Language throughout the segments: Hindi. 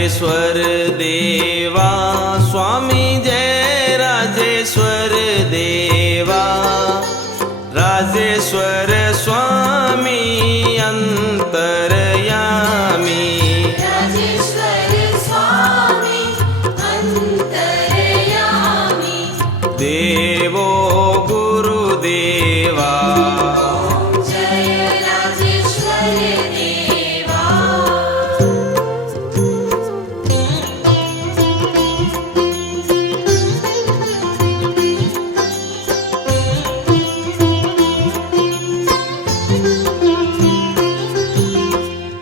राजेश्वर देवा स्वामी जय राजेश्वर देवा। राजेश्वर स्वामी अंतरयामी। राजेश्वर स्वामी अंतरयामी। देवो गुरुदेवा। जय राजेश्वर देवा।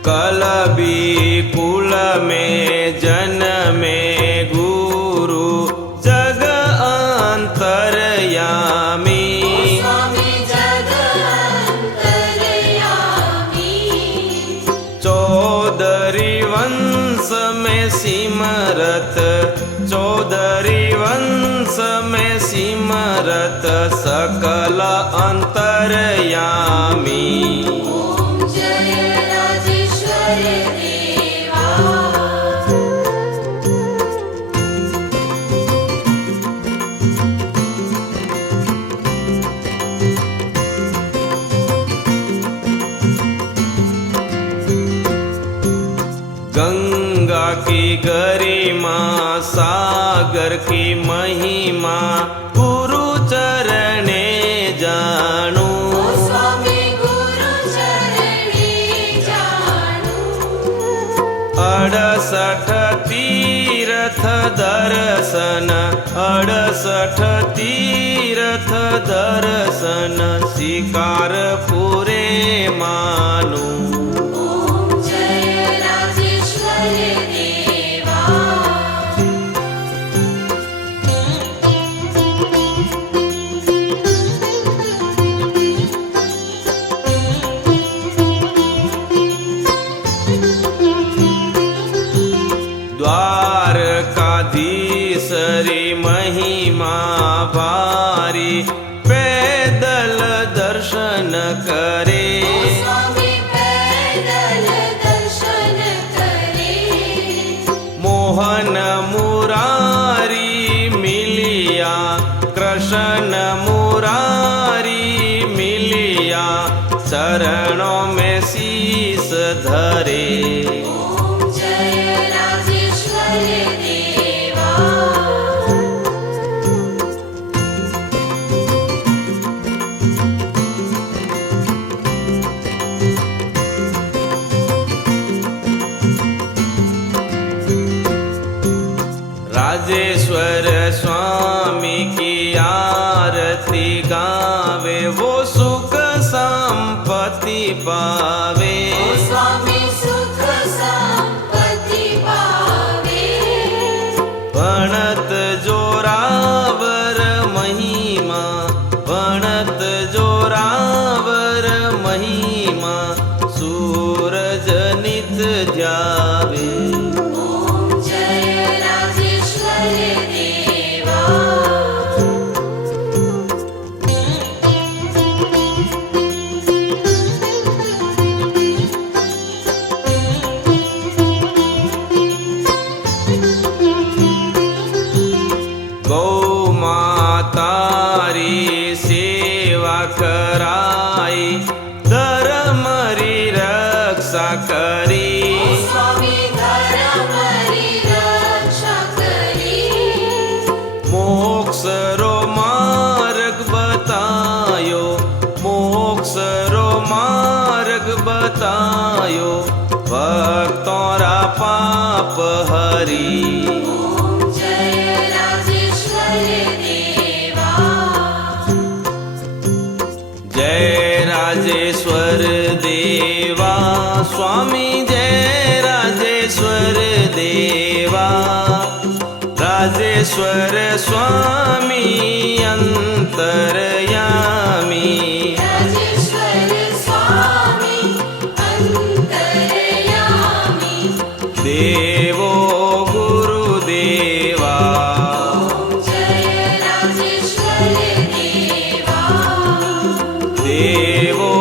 कलबी कुल में जन्मे गुरु जग अंतरयामी। स्वामी जग अंतरयामी। चौधरी वंश में सिमरत, चौधरी वंश में सिमरत सकल अंतरयामी। जय राजेश्वर देवा। गंगा की गरिमा सागर की महिमा गुरु चरणे जानू। स्वामी गुरु चरणे जानू। 68 तीर्थ दर्शन, 68 तीर्थ दर्शन शिकार पूरे मानू। जय राजेश्वर देवा। द्वारकाधीशरी महिमा भारी पैदल दर्शन करे। स्वामी पैदल दर्शन करे। मोहन मुरारी मिलिया, कृष्ण मुरारी मिलिया चरणों में शीस धरे। जय राजेश्वर देवा। राजेश्वर स्वामी की आरती गावे वो सुख संपत्ति पावे। स्वामी सुख संपत्ति पावे। भणत जोरावर महिमा, भणत जोरावर महिमा सूरज नित ध्यावे। जय राजेश्वर देवा। गौ मातारी सेवा कराई, धर्मरी रक्षा करी। स्वामी धर्मरी रक्षा करी। मोक्ष रो मार्ग बतायो, मोक्ष रो मार्ग बतायो भक्तों रा पाप हरी। जय राजेश्वर देवा। जय राजेश्वर देवा स्वामी जय राजेश्वर देवा। राजेश्वर स्वामी अंतरयामी। राजेश्वर स्वामी अंतरयामी। देवो गुरुदेवा। जय राजेश्वर देवा। देवो